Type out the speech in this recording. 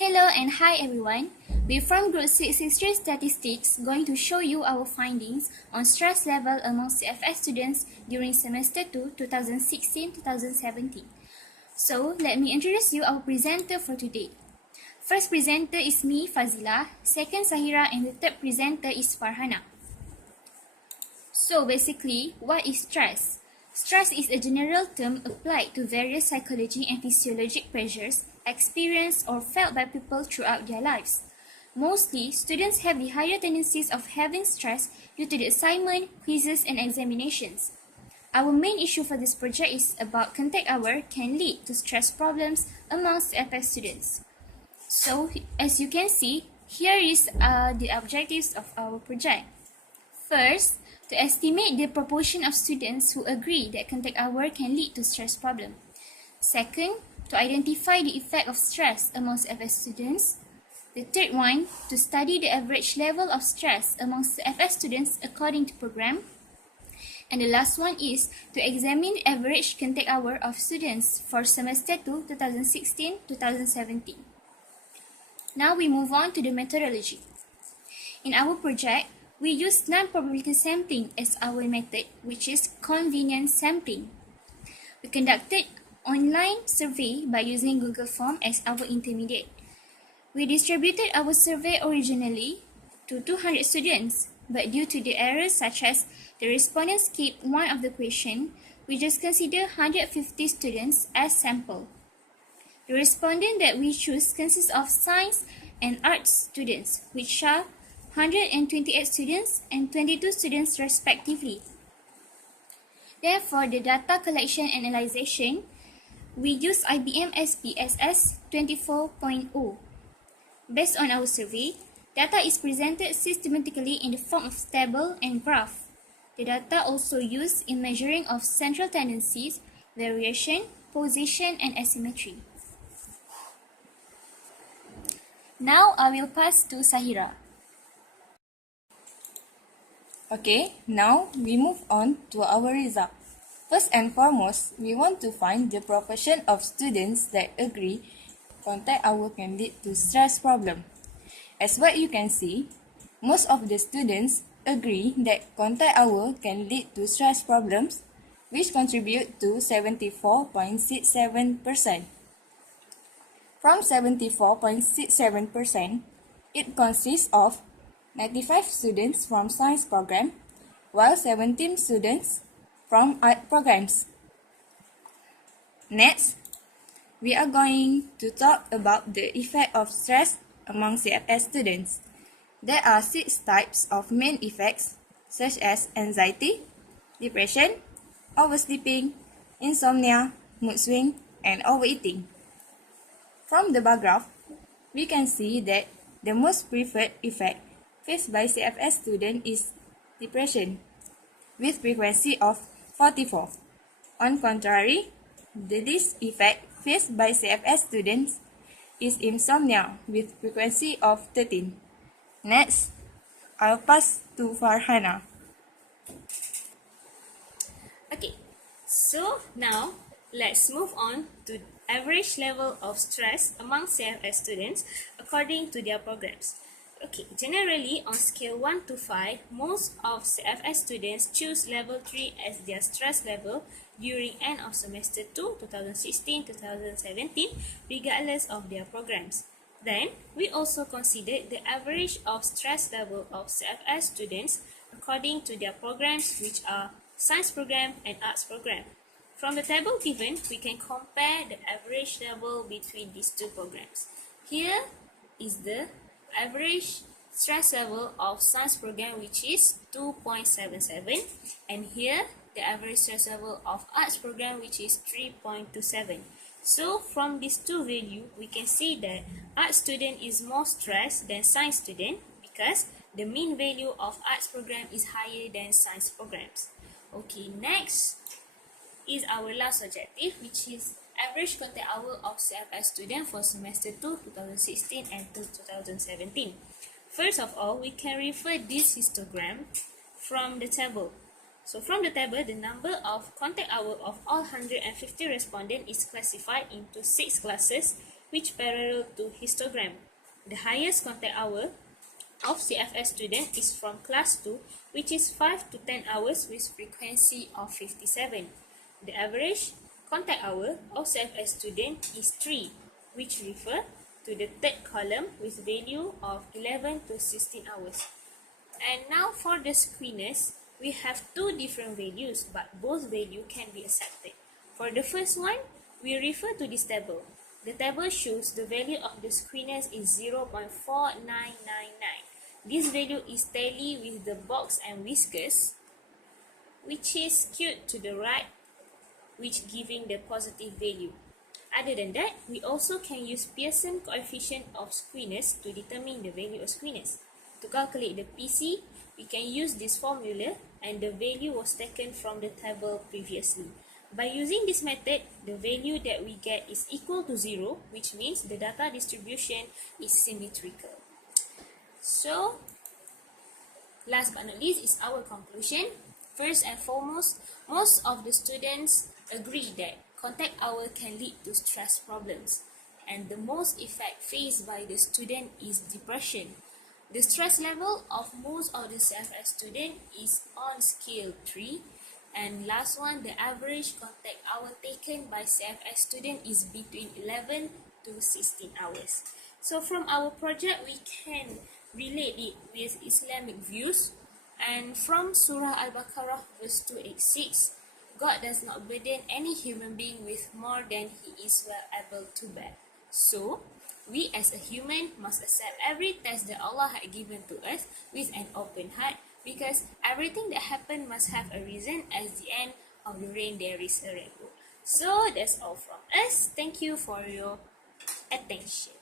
Hello and hi everyone. We're from Group 6 History Statistics going to show you our findings on stress level among CFS students during semester 2 2016-2017. So let me introduce you our presenter for today. First presenter is me, Fazila, second Sahira, and the third presenter is Farhana. So basically, what is stress? Stress is a general term applied to various psychological and physiologic pressures experienced or felt by people throughout their lives. Mostly, students have the higher tendencies of having stress due to the assignment, quizzes, and examinations. Our main issue for this project is about contact hour can lead to stress problems amongst CFS students. So, as you can see, here is the objectives of our project. First, to estimate the proportion of students who agree that contact hour can lead to stress problem. Second, to identify the effect of stress amongst CFS students. The third one, to study the average level of stress amongst CFS students according to program. And the last one is to examine average contact hour of students for semester 2 2016-2017. Now we move on to the methodology. In our project, we use non-probability sampling as our method, which is convenient sampling. We conducted online survey by using Google Form as our intermediate. We distributed our survey originally to 200 students, but due to the errors such as the respondents skipped one of the question, we just consider 150 students as sample. The respondent that we choose consists of science and arts students, which are 128 students and 22 students respectively. Then for the data collection and analyzation, we use IBM SPSS 24.0. Based on our survey, data is presented systematically in the form of table and graph. The data also used in measuring of central tendencies, variation, position, and asymmetry. Now I will pass to Sahira. Okay, now we move on to our result. First and foremost, we want to find the proportion of students that agree contact hour can lead to stress problem. As what you can see, most of the students agree that contact hour can lead to stress problems, which contribute to 74.67%. From 74.67%, it consists of 95 students from science program, while 17 students from art programs. Next, we are going to talk about the effect of stress among CFS students. There are 6 types of main effects, such as anxiety, depression, oversleeping, insomnia, mood swing, and overeating. From the bar graph, we can see that the most preferred effect faced by CFS student is depression, with frequency of 44. On contrary, the least effect faced by CFS students is insomnia, with frequency of 13. Next, I'll pass to Farhana. Okay, so now let's move on to average level of stress among CFS students according to their programs. Okay, generally on scale 1 to 5, most of CFS students choose level 3 as their stress level during end of semester 2 2016-2017 regardless of their programs. Then, we also consider the average of stress level of CFS students according to their programs, which are science program and arts program. From the table given, we can compare the average level between these two programs. Here is the average stress level of science program, which is 2.77, and here the average stress level of arts program, which is 3.27. So from these two values, we can see that art student is more stressed than science student because the mean value of arts program is higher than science programs. Okay, next is our last objective, which is average contact hour of CFS student for semester 2 2016 and 2017. First of all, we can refer this histogram from the table. So from the table, the number of contact hour of all 150 respondents is classified into 6 classes which parallel to histogram. The highest contact hour of CFS student is from class 2, which is 5 to 10 hours with frequency of 57. The average contact hour of CFS student is 3, which refer to the third column with value of 11 to 16 hours. And now for the screeners, we have two different values, but both value can be accepted. For the first one, we refer to this table. The table shows the value of the screeners is 0.4999. This value is tally with the box and whiskers, which is skewed to the right, which giving the positive value. Other than that, we also can use Pearson coefficient of screeners to determine the value of screeners. To calculate the PC, we can use this formula, and the value was taken from the table previously. By using this method, the value that we get is equal to 0, which means the data distribution is symmetrical. So, last but not least is our conclusion. First and foremost, most of the students agree that contact hour can lead to stress problems, and the most effect faced by the student is depression. The stress level of most of the CFS student is on scale 3, and last one, the average contact hour taken by CFS student is between 11 to 16 hours. So from our project, we can relate it with Islamic views, and from Surah Al-Baqarah verse 286, God does not burden any human being with more than he is well able to bear. So, we as a human must accept every test that Allah had given to us with an open heart, because everything that happened must have a reason. At the end of the rain, there is a rainbow. So, that's all from us. Thank you for your attention.